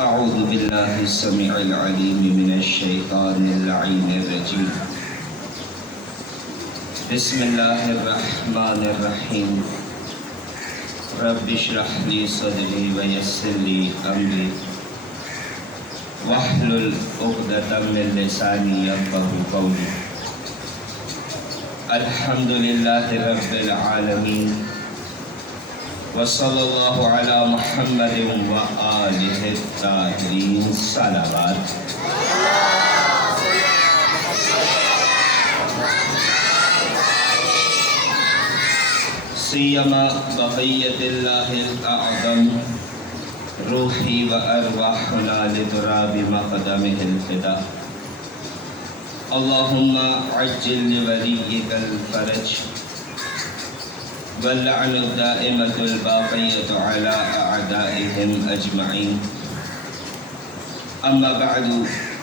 أعوذ بالله السميع العليم من الشيطان اللعين الرجيم. بسم الله الرحمن الرحيم. رب اشرح لي صدري ويسر لي أمري واحلل عقدة من لساني يفقهوا قولي. الحمد لله رب العالمين وصلی اللہ علی محمد وآلہ الطاہرین. صلوات. سیما بقیت اللہ الاعظم روحی و ارواحنا لتراب مقدمہ الفدا. اللہم عجل لولیک الفرج واللعن الدائمة الباقية على أعدائهم أجمعين. أما بعد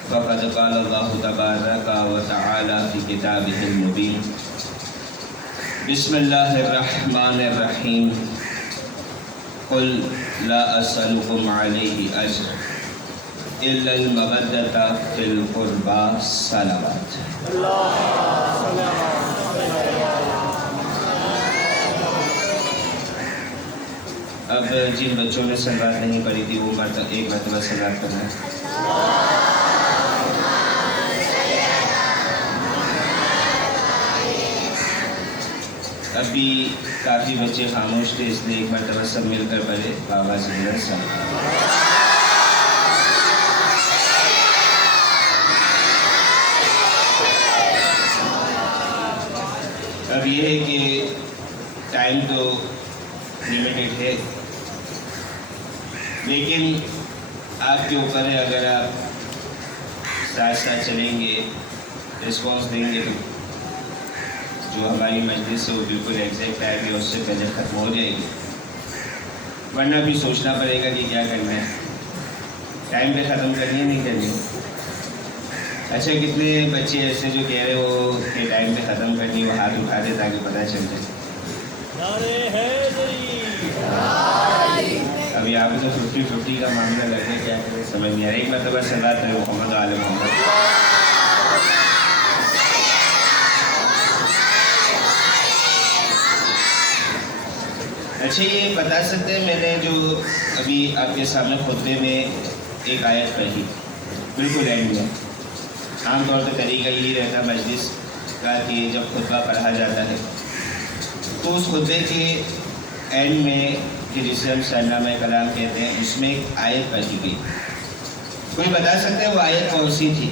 فقد قال الله تبارك وتعالى في كتابه المبين. بسم الله الرحمن الرحيم. قل لا أسألكم عليه أجر إلا المودة في القربى. صلوات. اب جن بچوں نے صلوات نہیں پڑھی تھی وہ ایک مرتبہ صلوات کرنا ہے. ابھی کافی بچے خاموش تھے اس لیے ایک مرتبہ سب مل کر پڑھے. بابا جی اب یہ ہے کہ ٹائم تو لمیٹڈ ہے لیکن آپ کے اوپر ہے. اگر آپ ساتھ ساتھ چلیں گے رسپانس دیں گے تو جو ہماری مجلس ہے وہ بالکل ایگزیکٹ ٹائم ہے اس سے پہلے ختم ہو جائے گی. ورنہ بھی سوچنا پڑے گا کہ کیا کرنا ہے, ٹائم پہ ختم کرنی ہے نہیں کرنی. اچھا کتنے بچے ایسے جو کہہ رہے ہو کہ ٹائم پہ ختم کرنی وہ ہاتھ اٹھا دے تاکہ پتہ چل جائے. ابھی آپ کو 50-50 کا معاملہ لگے کیا کرے سمجھ نہیں آ رہا. ایک مرتبہ صلوات ہے محمد آل محمد. اچھا یہ بتا سکتے ہیں میں نے جو ابھی آپ کے سامنے خطبے میں ایک آیت پڑھی بالکل اینڈ میں. عام طور پہ طریقہ یہی رہتا مجلس کا کہ جب خطبہ پڑھا جاتا ہے تو اس خطبے کے اینڈ میں کہ جسے ہم سرنامہ کلام کہتے ہیں اس میں ایک آیت پڑھی گئی. کوئی بتا سکتے ہیں وہ آیت کون سی تھی؟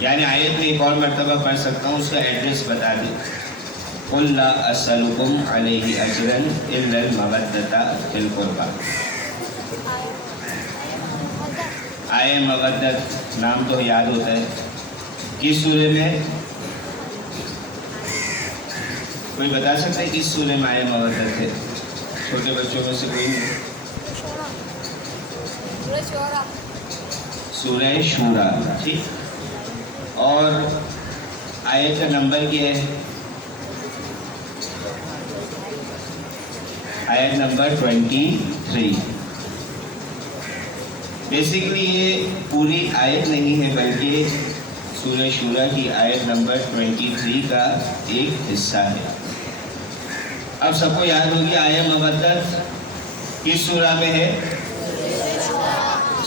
یعنی آیت میں ایک اور مرتبہ پڑھ سکتا ہوں, اس کا ایڈریس بتا دیں. قل لا اسألکم علیہ اجرا الا المودۃ فی القربى. آئے مودت نام تو یاد ہوتا ہے, کس سورے میں؟ کوئی بتا سکتا ہے کس سورے میں آئے مودت ہے؟ چھوٹے بچوں میں سے کوئی نہیں؟ سورہ شورا. ٹھیک. اور آیت کا نمبر کیا ہے؟ آیت نمبر 23. بیسیکلی یہ پوری آیت نہیں ہے بلکہ سورہ شورا کی آیت نمبر 23 کا ایک حصہ ہے. اب سب کو یاد ہوگی آیت مودت کس سورہ میں ہے؟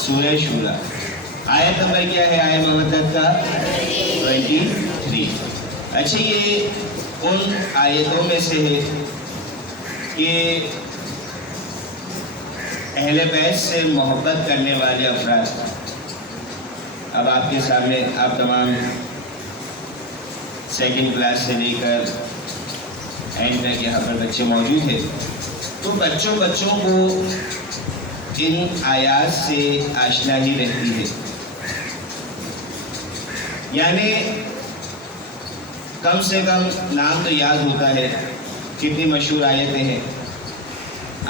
سورہ شورا. آیت نمبر کیا ہے آیت مودت کا؟ 23. اچھا یہ ان آیتوں میں سے ہے کہ اہل بیت سے محبت کرنے والے افراد. اب آپ کے سامنے آپ تمام سیکنڈ کلاس سے لے کر اینڈ تک یہاں پر بچے موجود ہیں, تو بچوں کو ان آیات سے آشنائی رہتی ہے. یعنی کم سے کم نام تو یاد ہوتا ہے. کتنی مشہور آیتیں ہیں؟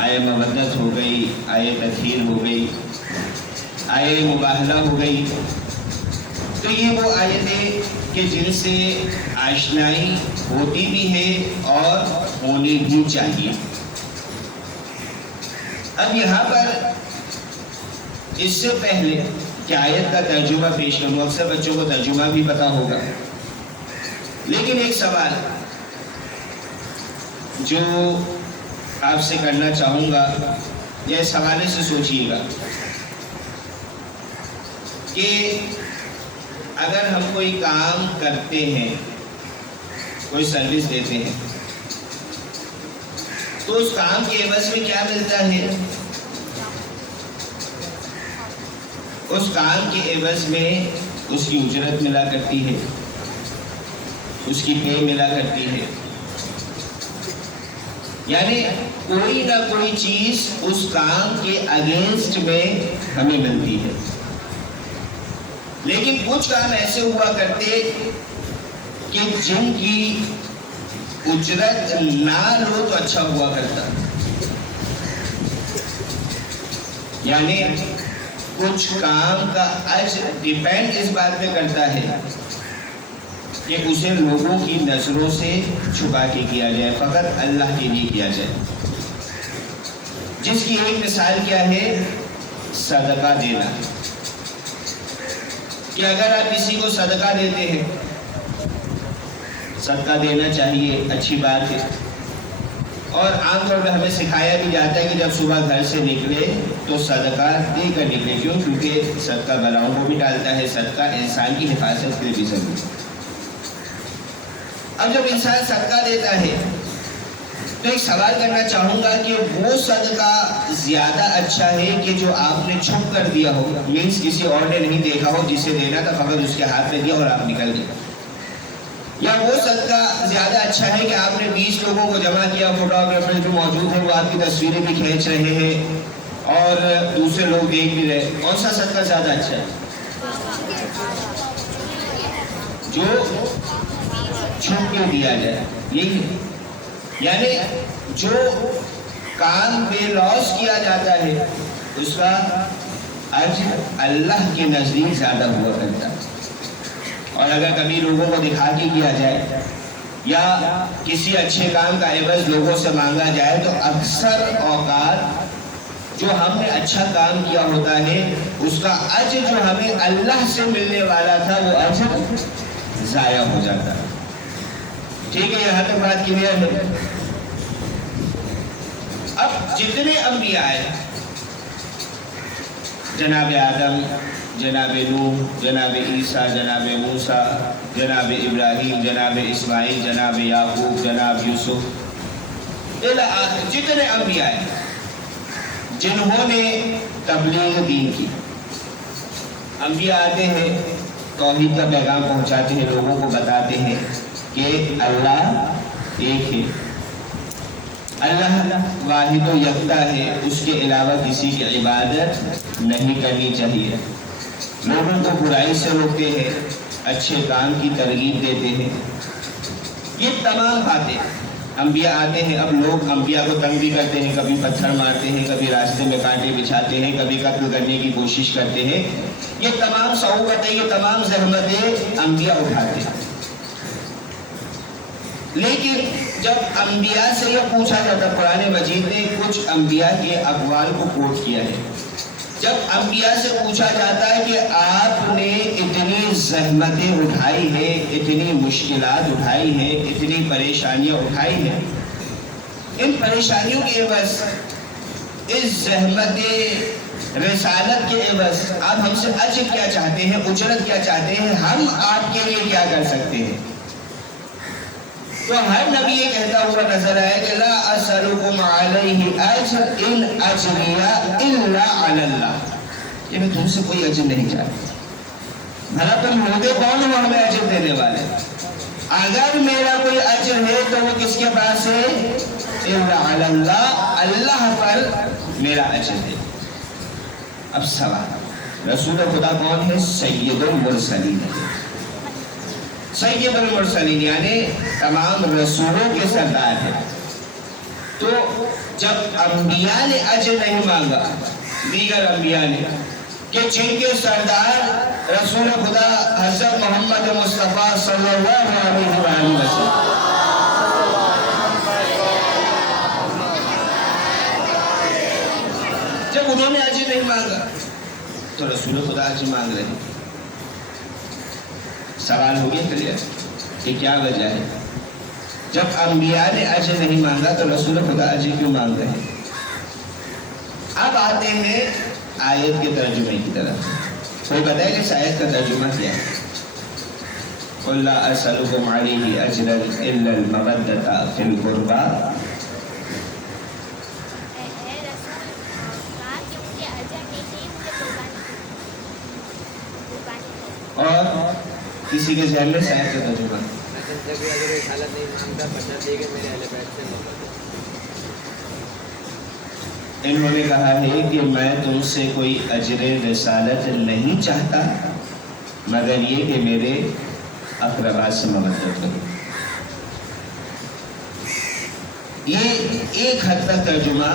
آیت مودت ہو گئی, آیت تطہیر ہو گئی, آیت مباہلہ ہو گئی. تو یہ وہ آیتیں کہ جن سے آشنائی ہوتی بھی ہے اور ہونی بھی چاہیے. اب یہاں پر اس سے پہلے کہ آیت کا ترجمہ پیش کروں، اکثر بچوں کو ترجمہ بھی پتا ہوگا، لیکن ایک سوال جو آپ سے کرنا چاہوں گا، یا اس حوالے سے سوچئے گا کہ اگر ہم کوئی کام کرتے ہیں، کوئی سروس دیتے ہیں، تو اس کام کے عوض میں کیا ملتا ہے؟ اس کام کے عوض میں اس کی اجرت ملا کرتی ہے، اس کی پے ملا کرتی ہے، یعنی کوئی نہ کوئی چیز اس کام کے اگینسٹ میں ہمیں ملتی ہے۔ لیکن کچھ کام ایسے ہوا کرتے کہ جن کی اجرت نہ لو تو اچھا ہوا کرتا، یعنی کچھ کام کا اجر ڈیپینڈ اس بات پہ کرتا ہے کہ اسے لوگوں کی نظروں سے چھپا کے کیا جائے، فقط اللہ کے لیے کیا جائے۔ جس کی ایک مثال کیا ہے؟ صدقہ دینا، کہ اگر آپ کسی کو صدقہ دیتے ہیں، صدقہ دینا چاہیے، اچھی بات ہے، اور عام طور پہ ہمیں سکھایا بھی جاتا ہے کہ جب صبح گھر سے نکلے تو صدقہ دے کر نکلے، کیوں؟ کیونکہ صدقہ بلاؤں کو بھی ٹالتا ہے، صدقہ انسان کی حفاظت کے لیے بھی ضروری ہے۔ اب جب انسان صدقہ دیتا ہے تو ایک سوال کرنا چاہوں گا کہ وہ صدقہ زیادہ اچھا ہے کہ جو آپ نے چھپ کر دیا ہو، مینس کسی اور نے نہیں دیکھا ہو، جسے دینا تھا فقط اس کے ہاتھ میں دیا اور آپ نکل گئے، یا وہ صدقہ زیادہ اچھا ہے کہ آپ نے 20 لوگوں کو جمع کیا، فوٹوگرافر جو موجود ہیں وہ آپ کی تصویریں بھی کھینچ رہے ہیں اور دوسرے لوگ دیکھ بھی رہے، کون سا صدقہ زیادہ اچھا ہے؟ جو چھپ کے دیا جائے، یہی ہے، یعنی جو کام بے لوث کیا جاتا ہے اس کا اجر اللہ کے نزدیک زیادہ ہوا کرتا ہے، اور اگر کبھی لوگوں کو دکھا کے کیا جائے یا کسی اچھے کام کا عوض لوگوں سے مانگا جائے تو اکثر اوقات جو ہم نے اچھا کام کیا ہوتا ہے اس کا اجر جو ہمیں اللہ سے ملنے والا تھا وہ اجر ضائع ہو جاتا ہے۔ ٹھیک ہے، یہاں تک بات کلیئر ہے؟ اب جتنے انبیاء ہیں، جناب آدم، جناب نوح، جناب عیسیٰ، جناب موسیٰ، جناب ابراہیم، جناب اسماعیل، جناب یعقوب، جناب یوسف، جتنے انبیاء ہیں جنہوں نے تبلیغ دین کی، انبیاء آتے ہیں، توحید کا پیغام پہنچاتے ہیں، لوگوں کو بتاتے ہیں کہ اللہ ایک ہے، اللہ واحد و یکتا ہے، اس کے علاوہ کسی کی عبادت نہیں کرنی چاہیے، لوگوں کو برائی سے روکتے ہیں، اچھے کام کی ترغیب دیتے ہیں۔ یہ تمام باتیں انبیاء آتے ہیں۔ اب لوگ انبیاء کو تنگ بھی کرتے ہیں، کبھی پتھر مارتے ہیں، کبھی راستے میں کانٹے بچھاتے ہیں، کبھی قتل کرنے کی کوشش کرتے ہیں۔ یہ تمام صعوبتیں، یہ تمام زحمتیں انبیاء اٹھاتے ہیں۔ لیکن جب انبیاء سے یہ پوچھا جاتا، قرآن مجید نے کچھ انبیاء کے اقوال کو کوٹ کیا ہے، جب انبیاء سے پوچھا جاتا ہے کہ آپ نے اتنی زحمتیں اٹھائی ہیں، اتنی مشکلات اٹھائی ہیں، اتنی پریشانیاں اٹھائی ہیں، ان پریشانیوں کے عوض، اس زحمت رسالت کے عوض آپ ہم سے اجر کیا چاہتے ہیں، اجرت کیا چاہتے ہیں، ہم آپ کے لیے کیا کر سکتے ہیں؟ تو ہر نبی یہ کہتا ہوا نظر آئے کہ لا اسألکم علیہ اجر ان اجریہ الا علی اللہ، کہ میں تم سے کوئی اجر نہیں چاہتا، بھلا تم ہوتے کون ہو ہمیں اجر دینے والے؟ اگر میرا کوئی اجر ہے تو وہ کس کے پاس ہے؟ الا علی اللہ، اللہ پر میرا اجر ہے۔ اب سوال، رسول خدا کون ہے؟ سید المرسلین، سید المرسلین یعنی تمام رسولوں کے سردار ہیں۔ تو جب انبیاء نے اجر نہیں مانگا، دیگر انبیاء نے، کہ جن کے سردار رسول خدا حضرت محمد مصطفیٰ صلی اللہ علیہ وسلم، جب انہوں نے اجر نہیں مانگا تو رسول خدا اجر مانگ رہے ہیں. سوال ہو گیا کلیئر کہ کیا وجہ ہے؟ جب انبیاء نے اجر نہیں مانگا تو رسول خدا اجر کیوں مانگ رہے ہیں؟ اب آتے ہیں آیت کے ترجمے کی طرف. کوئی بتائے کہ اس آیت کا ترجمہ کیا ہے؟ قُلْ لَا أَسْأَلُكُمْ عَلَيْهِ أَجْرًا إِلَّا الْمَوَدَّةَ فِي الْقُرْبَى. اور کسی کے ذہن میں شاید کا ترجمہ انہوں نے کہا ہے کہ میں تم سے کوئی اجر رسالت نہیں چاہتا مگر یہ کہ میرے اقربا سے مدد کرو. یہ ایک حد تک ترجمہ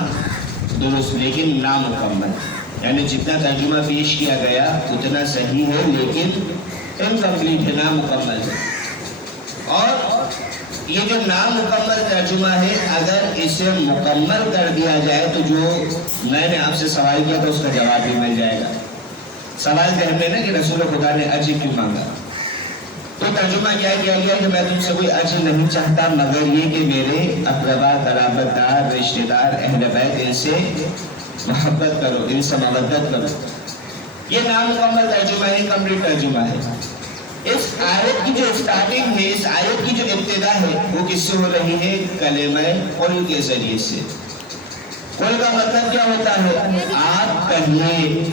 درست لیکن نامکمل، یعنی جتنا ترجمہ پیش کیا گیا اتنا صحیح ہے لیکن انکمپلیٹ ہے، نامکمل ہے. اور یہ جو نامکمل ترجمہ ہے اگر اسے مکمل کر دیا جائے تو جو میں نے آپ سے سوال کیا تو اس کا جواب بھی مل جائے گا. سوال کرنے نا کہ رسول خدا نے اجر کیوں مانگا، تو ترجمہ کیا کیا گیا کہ میں تم سے کوئی اجر نہیں چاہتا مگر یہ کہ میرے اقربا، قرابت دار، رشتہ دار، اہل بیت ان سے محبت کرو، ان سے مودت کرو. یہ نامکمل ترجمہ ہے، کمپلیٹ ترجمہ ہے. اس آیت کی جو اسٹارٹنگ ہے، اس آیت کی جو ابتدا ہے وہ کس سے ہو رہی ہے؟ کلمہ قل کے ذریعے سے. قل کا مطلب کیا ہوتا ہے؟ آپ کہیے،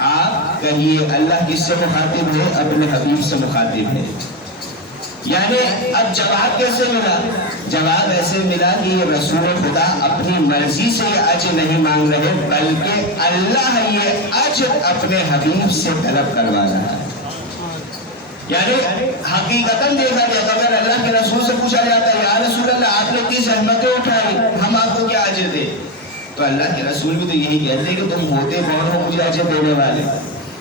آپ کہیے. اللہ کس سے مخاطب ہے؟ اپنے حبیب سے مخاطب ہے. یعنی اب جواب کیسے ملا؟ جواب ایسے ملا کہ یہ رسول خدا اپنی مرضی سے یہ اجر نہیں مانگ رہے بلکہ اللہ یہ اجر اپنے حبیب سے طلب کروا رہا ہے. یعنی حقیقتاً دیکھا گیا اگر اللہ کے رسول سے پوچھا جاتا ہے یا رسول اللہ آپ نے 30 زحمتیں اٹھائی، ہم آپ کو کیا اجر دیں؟ تو اللہ کے رسول بھی تو یہی کہتے ہیں کہ تم ہوتے کون ہو مجھے اجر دینے والے؟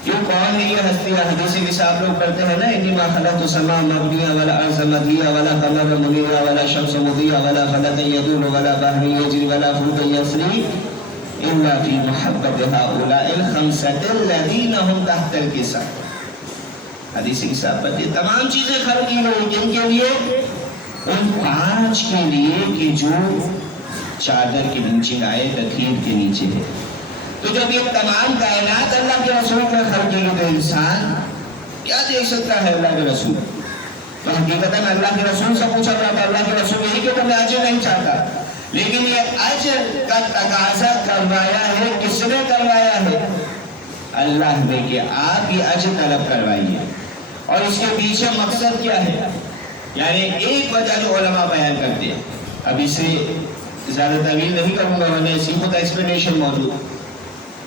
کیوں کون ہے یہ ہستی؟ حدیث کے ساتھ لوگ پڑھتے ہیں نا، انما خلقت السماء مبنیہ ولا ارض مدیہ ولا قمر منیرہ ولا شمس مضیہ ولا فلک یدور ولا بحر یجری ولا فلک یسری الا فی محبت هؤلاء الخمسة الذین هم تحت الکساء. حدیث کی ساتھ پڑھتے تمام چیزیں خلق کی گئی کن کے لیے؟ ان 5 کے لیے کہ جو چادر کے نیچے آئے، تکھیر کے نیچے ہے. تو جب یہ تمام کائنات اللہ کے رسول میں خلق کی گئی تو انسان کیا دیکھ سکتا ہے اللہ کے رسول؟ تو حقیقتاً اللہ کے رسول سے پوچھا جاتا ہے، اللہ کے رسول یہی کہ میں اجر نہیں چاہتا، لیکن یہ اجر کا تقاضا کروایا ہے کس نے کروایا ہے؟ اللہ نے، کہ آپ یہ اجر طلب کروائیے. اور اس کے پیچھے مقصد کیا ہے؟ یعنی ایک وجہ جو علماء بیان کرتے ہیں، اب اسے زیادہ طویل نہیں کروں گا، میں اسی خود ایکسپلینیشن موجود،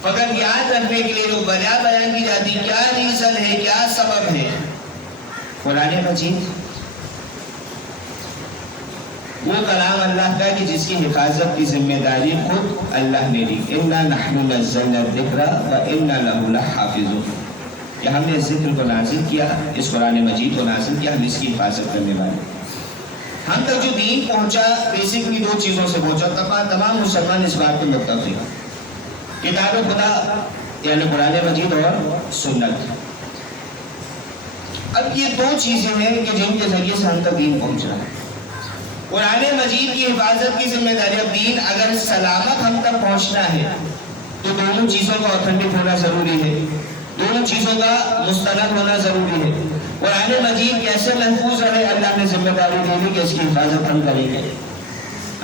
فقط یاد رکھنے کے لیے جو وجہ بیان کی جاتی کیا ریزن ہے، کیا سبب ہے. قرآن مجید وہ کلام اللہ کا کہ جس کی حفاظت کی ذمہ داری خود اللہ نے لی. اِنَّا نَحْنُ نَزَّلْنَا الذِّكْرَ وَإِنَّا لَهُ لَحَافِظُونَ. کہ ہم نے ذکر کو نازل کیا، اس قرآن مجید کو نازل کیا، ہم اس کی حفاظت کرنے والے. ہم تک جو دین پہنچا بیسکلی 2 چیزوں سے پہنچا. تمام مسلمان اس بات پہ متفق ہیں، کتاب خدا یعنی قرآن مجید اور سنت. اب یہ 2 چیزیں ہیں کہ جن کے ذریعے سے ہم تک دین پہنچ رہا ہے. قرآن مجید کی حفاظت کی ذمہ داری. اب دین اگر سلامت ہم تک پہنچنا ہے تو دونوں چیزوں کا اوتھینٹک ہونا ضروری ہے، دونوں چیزوں کا مستند ہونا ضروری ہے. قرآن مجید کیسے محفوظ رہے؟ اللہ نے ذمہ داری دے دی کہ اس کی حفاظت ہم کریں گے.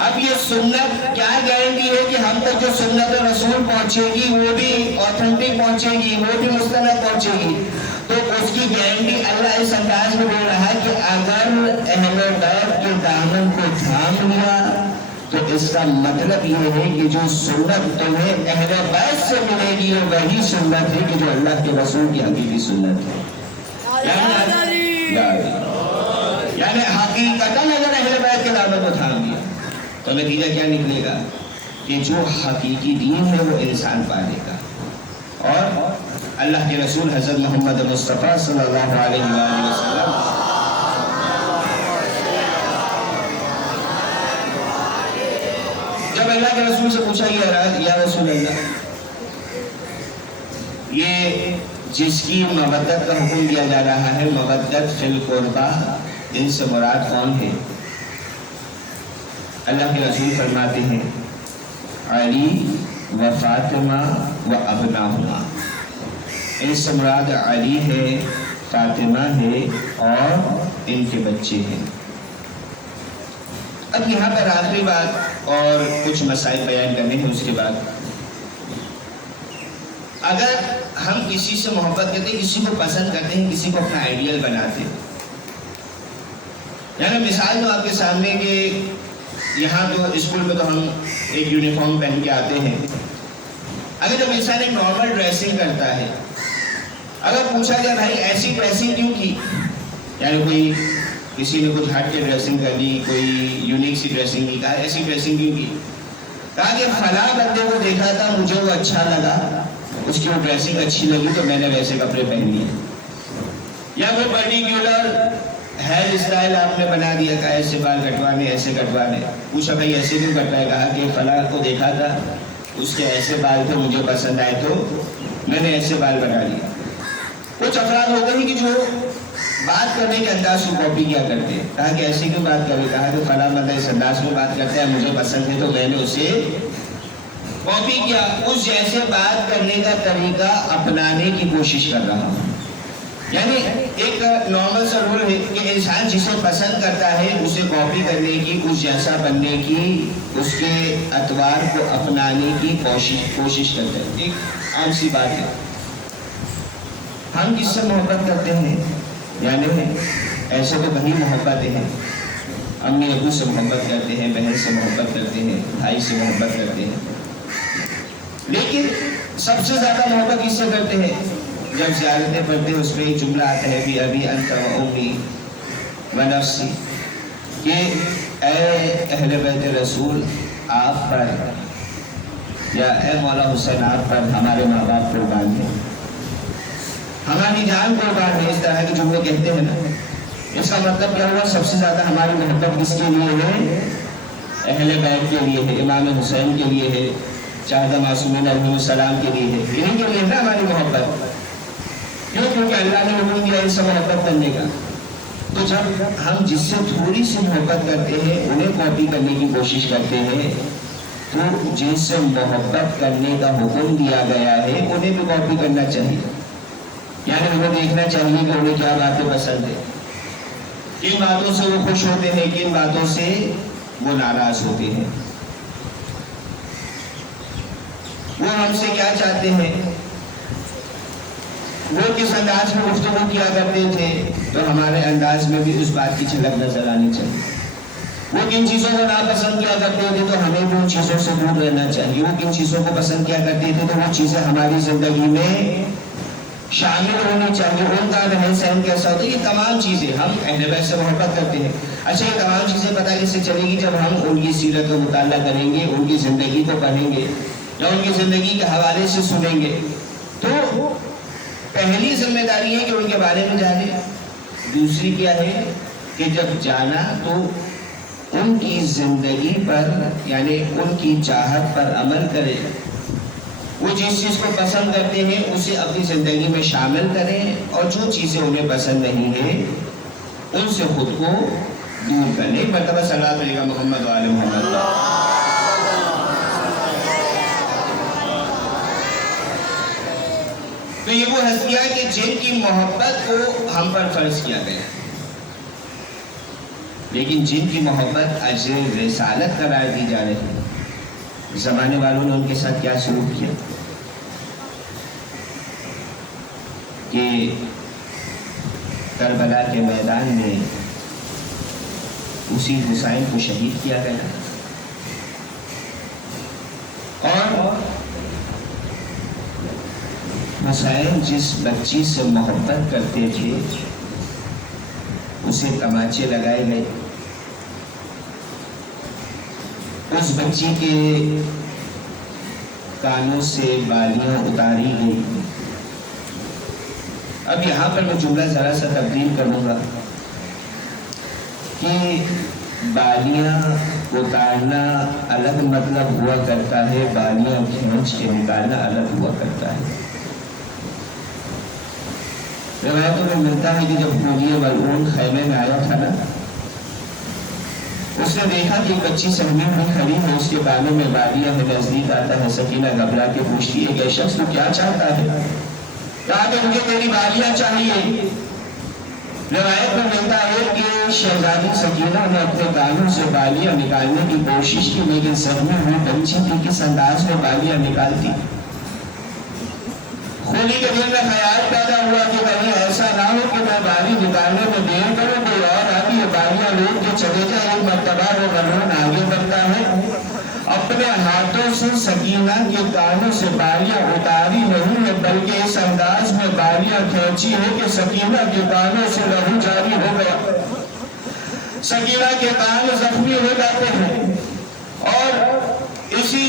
اب یہ سنت کیا گارنٹی ہے کہ ہم تک جو سنت رسول پہنچے گی وہ بھی اوتھینٹک پہنچے گی، وہ بھی مستند پہنچے گی؟ تو اس کی گارنٹی اللہ اس انداز میں دے رہا ہے کہ اگر اہل بیت کے دامن کو تھام لیا تو اس کا مطلب یہ ہے کہ جو سنت تمہیں اہل بیت سے ملے گی وہ وہی سنت ہے کہ جو اللہ کے رسول کی حقیقی سنت ہے. یعنی حقیقتاً اگر اہل بیت کے دامن کو تھام لیا تو نتیجہ کیا نکلے گا؟ کہ جو حقیقی دین ہے وہ انسان پالے گا. اور اللہ کے رسول حضرت محمد مصطفیٰ صلی اللہ علیہ وآلہ وسلم جب اللہ کے رسول سے پوچھا یا رسول اللہ یہ جس کی مودت کا حکم دیا جا رہا ہے، مودت فی القربہ، ان سے مراد کون ہے؟ اللہ کے رسول فرماتے ہیں علی و فاطمہ و ابناہما، ان سے مراد علی ہے، فاطمہ ہے اور ان کے بچے ہیں۔ اب یہاں پر آخری بات اور کچھ مسائل بیان کرنے ہیں، اس کے بعد اگر ہم کسی سے محبت کرتے ہیں، کسی کو پسند کرتے ہیں، کسی کو اپنا آئیڈیل بناتے ہیں، یعنی مثال تو آپ کے سامنے کہ یہاں تو اسکول میں تو ہم ایک یونیفارم پہن کے آتے ہیں، اگر جب انسان ایک نارمل ڈریسنگ کرتا ہے، اگر پوچھا جائے بھائی ایسی ڈریسنگ کیوں کی، یعنی کوئی کسی نے کچھ ہٹ کے ڈریسنگ کر دی، کوئی یونیک سی ڈریسنگ کی، کہا ایسی ڈریسنگ کیوں کی؟ کہا کہ فلاں بندے کو دیکھا تھا، مجھے وہ اچھا لگا، اس کی وہ ڈریسنگ اچھی لگی تو میں نے ویسے کپڑے پہن لیے۔ یا کوئی پرٹیکولر ہیئر اسٹائل آپ نے بنا دیا، کہا ایسے بال کٹوانے، ایسے کٹوانے، پوچھا بھائی ایسے کیوں کٹ رہا ہے؟ کہا کہ فلاں کو دیکھا تھا، اس کے ایسے بال تھے، مجھے پسند آئے تو میں نے ایسے بال بنا لیے۔ کچھ افراد ہوتے ہیں کہ جو بات کرنے کے انداز کو کاپی کیا کرتے ہیں، کہا کہ ایسے کیوں بات کرے؟ کہا کہ فلاں بندہ اس انداز میں بات کرتا ہے، مجھے پسند ہے تو میں نے اسے کاپی کیا، اس جیسے بات کرنے کا طریقہ اپنانے کی کوشش کر رہا ہوں۔ یعنی ایک نارمل سا رول ہے کہ انسان جسے پسند کرتا ہے اسے کاپی کرنے کی، اس جیسا بننے کی، اس کے اطوار کو اپنانے کی کوشش کرتے ہیں۔ ایک عام سی بات ہے۔ ہم کس سے محبت کرتے ہیں؟ یعنی ایسے تو بڑی محبتیں ہیں، امی ابو سے محبت کرتے ہیں، بہن سے محبت کرتے ہیں، بھائی سے محبت کرتے ہیں، لیکن سب سے زیادہ محبت کس سے کرتے ہیں؟ جب زیارتیں پڑھتے ہیں اس میں ایک جملہ آتا ہے بھی ابھی انت و امی و نفسی، کہ اے اہل بیت رسول آپ پر، یا اے مولا حسین آپ پر ہمارے ماں باپ قربان ہیں، ہماری جان قربان ہے، اس طرح کے جملے کہتے ہیں نا۔ اس کا مطلب کیا ہوا؟ سب سے زیادہ ہماری محبت کس کے لیے ہے؟ اہل بیت کے لیے ہے، امام حسین کے لیے ہے، شہداء معصومین علیہ السلام کے لیے ہے، انہیں کے لیے ہے ہماری محبت۔ کیوں؟ کیونکہ اللہ نے حکم دیا ان سے محبت کرنے کا۔ تو جب ہم جس سے تھوڑی سی محبت کرتے ہیں انہیں کاپی کرنے کی کوشش کرتے ہیں، تو جن سے محبت کرنے کا حکم دیا گیا ہے انہیں بھی کاپی کرنا چاہیے۔ یعنی انہیں دیکھنا چاہیے کہ انہیں کیا باتیں پسند ہیں، کن باتوں سے وہ خوش ہوتے ہیں، کن باتوں سے وہ ناراض ہوتے ہیں، وہ ہم سے کیا چاہتے ہیں، وہ کس انداز میں گفتگو کیا کرتے تھے، تو ہمارے انداز میں بھی اس بات کی جھلک نظر آنی چاہیے۔ وہ کن چیزوں کو ناپسند کیا کرتے تھے تو ہمیں بھی ان چیزوں سے دور رہنا چاہیے۔ وہ کن چیزوں کو پسند کیا کرتے تھے تو وہ چیزیں ہماری زندگی میں شامل ہونی چاہیے۔ ان کا رہن سہن کیسا ہوتا ہے، یہ تمام چیزیں ہم اہل بیت سے محبت کرتے ہیں۔ اچھا، یہ تمام چیزیں پتہ کیسے چلے گی؟ جب ہم ان کی سیرت کا مطالعہ کریں گے، ان کی زندگی کو پڑھیں گے یا ان کی زندگی کے حوالے سے سنیں گے۔ تو پہلی ذمہ داری ہے کہ ان کے بارے میں جانیں، دوسری کیا ہے کہ جب جانا تو ان کی زندگی پر، یعنی ان کی چاہت پر عمل کریں، وہ جس چیز کو پسند کرتے ہیں اسے اپنی زندگی میں شامل کریں، اور جو چیزیں انہیں پسند نہیں ہیں ان سے خود کو دور کریں۔ ایک مرتبہ صلوات پڑھیے گا محمد و آل محمد۔ تو یہ وہ ہستیاں کہ جن کی محبت کو ہم پر فرض کیا گیا، لیکن جن کی محبت اجر رسالت قرار دی جا رہی ہے، زمانے والوں نے ان کے ساتھ کیا سلوک کیا کہ کربلا کے میدان میں اسی حسین کو شہید کیا گیا، اور حسین جس بچی سے محبت کرتے تھے اسے تماچے لگائے گئے، اس بچی کے کانوں سے بالیاں اتاری گئی۔ اب یہاں پر میں جملہ ذرا سا تبدیل کروں گا کہ بالیاں اتارنا الگ مطلب ہوا کرتا ہے، بالیاں کھینچ کے نکالنا الگ ہوا کرتا ہے۔ روایتوں میں ملتا ہے کہ جب حوریہ ملعون خیمے میں آیا تھا نا، اس نے دیکھا کہ ایک بچی سہمی میں کھڑی ہے، اس کے کانوں میں بالیاں ہے، نزدیک آتا ہے، سکینہ گھبرا کے پوچھتی ہے کہ شخص تو کیا چاہتا ہے؟ کہا کہ مجھے تیری بالیاں چاہیے۔ روایت میں ملتا ہے کہ شہزادی سکینہ نے اپنے کانوں سے بالیاں نکالنے کی کوشش کی، لیکن سہمی ہوئی بچی تھی کس انداز میں بالیاں نکالتی۔ خولی کے دل میں خیال پیدا ہوا کہ کہیں ایسا نہ ہو کہ میں بالی نکالنے میں دیر کروں، کوئی اور آدمی یہ بالیاں لوٹ کے چلے جائے۔ ایک مرتبہ وہ ملعون آگے بڑھتا ہے، اپنے ہاتھوں سے سکینہ کے کانوں سے بالیاں اتاری نہیں ہے، بلکہ اس انداز میں بالیاں کھینچی ہے کہ سکینہ کے کانوں سے لہو جاری ہو گیا، سکینہ کے کان زخمی ہو جاتے ہیں۔ اور اسی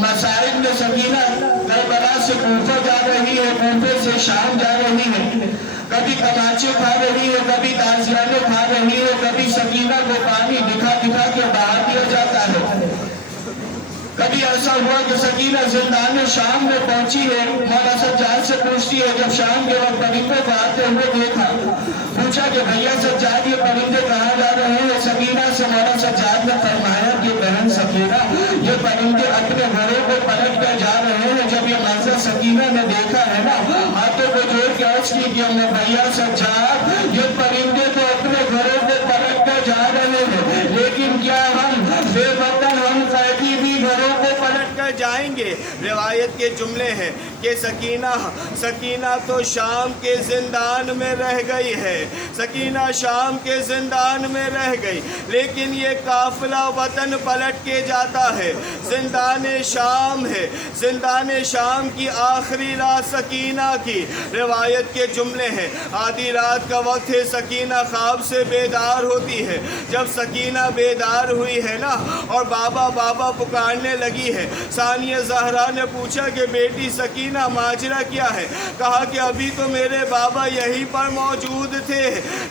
مسائل میں سکینہ کربلا سے کوفہ جا رہی ہے، کوفے سے شام جا رہی ہے، کبھی تماچے کھا رہی ہے، کبھی تازیانے کھا رہی ہے، کبھی سکینہ کو پانی دکھا دکھا کے باہر دیا جاتا ہے۔ کبھی ایسا ہوا کہ سکینہ زندان شام میں پہنچی ہے، مولا سجاد سے پوچھتی ہے، جب شام کے وقت پرندوں کو آتے ہوئے دیکھا، پوچھا کہ بھیا سجاد یہ پرندے کہاں جا رہے ہیں؟ سکینہ سے مولا سجاد نے فرمایا کہ بہن سکینہ یہ پرندے اپنے گھروں کو پلٹ کر جا رہے ہیں۔ جب یہ منظر سکینہ نے دیکھا ہے نا، ہاتھوں کو جوڑ کے عرض کی کہ بھیا سجاد یہ پرندے تو اپنے گھروں کو پلٹ کر جا رہے ہیں، لیکن کیا ہم بے وطن ہم قیدی بھی گھروں کو پلٹ کر جائیں گے؟ روایت کے جملے ہیں کہ سکینہ تو شام کے زندان میں رہ گئی ہے، سکینہ شام کے زندان میں رہ گئی، لیکن یہ قافلہ وطن پلٹ کے جاتا ہے۔ زندان شام ہے، زندان شام کی آخری رات سکینہ کی۔ روایت کے جملے ہیں آدھی رات کا وقت ہے، سکینہ خواب سے بیدار ہوتی ہے۔ جب سکینہ بیدار ہوئی ہے نا اور بابا بابا پکارنے لگی ہے، ثانیہ زہرا نے پوچھا کہ بیٹی سکینہ ماجرا کیا ہے؟ کہا کہ ابھی تو میرے بابا یہیں پر موجود تھے،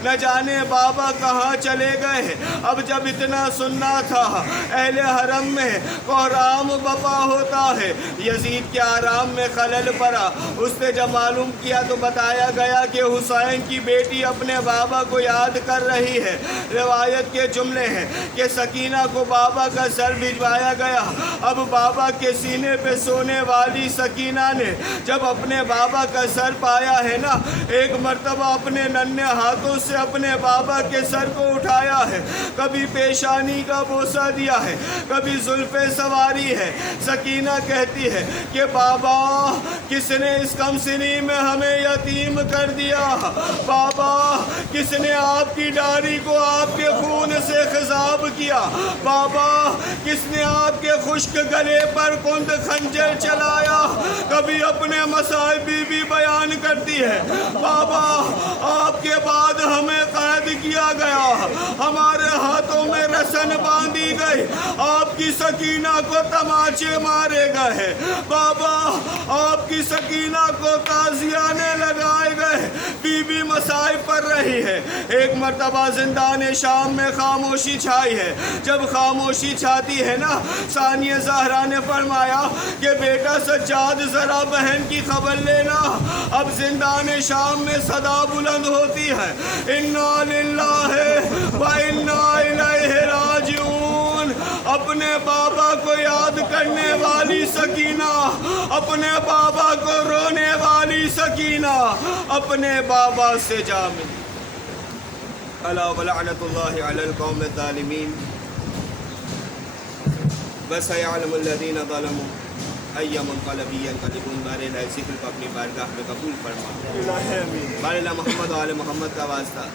نہ جانے بابا کہاں چلے گئے ہیں۔ اب جب اتنا سننا تھا، اہل حرم میں کوہرام بپا ہوتا ہے، یزید کے آرام میں خلل پڑا۔ اس نے جب معلوم کیا تو بتایا گیا کہ حسین کی بیٹی اپنے بابا کو یاد کر رہی ہے۔ روایت کے جملے ہیں کہ سکینہ کو بابا کا سر بھجوایا گیا۔ اب بابا کے سینے پہ سونے والی سکینہ نے جب اپنے بابا کا سر پایا ہے نا، ایک مرتبہ اپنے ننھے ہاتھوں سے اپنے بابا کے سر کو اٹھایا ہے، کبھی پیشانی کا بوسہ دیا ہے، کبھی زلفیں سواری ہے۔ سکینہ کہتی ہے کہ بابا کس نے اس کم سنی میں ہمیں یتیم کر دیا؟ بابا کس نے آپ کی ڈاری کو آپ کے خون سے خضاب کیا؟ بابا کس نے آپ کے خشک گلے پر کند خنجر چلایا؟ کبھی اپنے مسائل بھی بیان کرتی ہے، بابا آپ کے بعد ہمیں قید کیا گیا، ہمارے ہاتھوں میں رسن باندھی گئی، آپ کی سکینہ کو تماچے مارے گئے، بابا آپ کی سکینہ کو تازیانے لگائے گئے، بی بی مصائب پر رہی ہے۔ ایک مرتبہ زندان شام میں خاموشی چھائی ہے۔ جب خاموشی چھاتی ہے نا، ثانیہ زہرا نے فرمایا کہ بیٹا سجاد ذرا بہن کی خبر لینا۔ اب زندان شام میں صدا بلند ہوتی ہے، انا للہ و انا الیہ راجعون۔ اپنے بابا کو یاد کرنے والی سکینہ، اپنے بابا کو رونے والی سکینہ اپنے بابا سے جا ملی۔ الا ولعنت اللہ علی القوم الظالمین وسيعلم الذين ظلموا أي منقلب ينقلبون۔ بارے اللہ ذکر کو اپنی بارگاہ میں قبول فرما۔ بارے اللہ محمد و آل محمد کا واسطہ،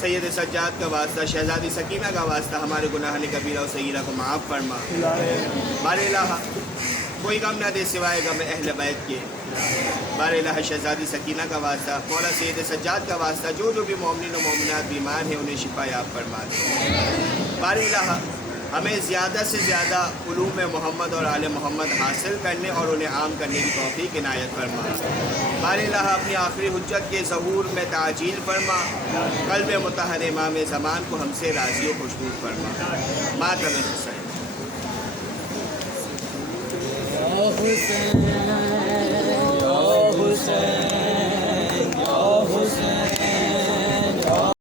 سید سجاد کا واسطہ، شہزادی سکینہ کا واسطہ، ہمارے گناہ کبیرہ و صغیرہ کو معاف فرما۔ بارے اللہ کوئی غم نہ دے سوائے غم اہل بیت کے۔ بارے اللہ شہزادی سکینہ کا واسطہ، مولا سید سجاد کا واسطہ، جو بھی مومنین و مومنات بیمار ہیں انہیں شفا یاب فرما دے۔ بارے اللہ ہمیں زیادہ سے زیادہ علوم محمد اور آل محمد حاصل کرنے اور انہیں عام کرنے کی توفیق عنایت فرما۔ بارے اللہ اپنی آخری حجت کے ظہور میں تعجیل فرما۔ قلب مطہر امام زمان کو ہم سے راضی و خوشنود فرما۔ ماتم حسین۔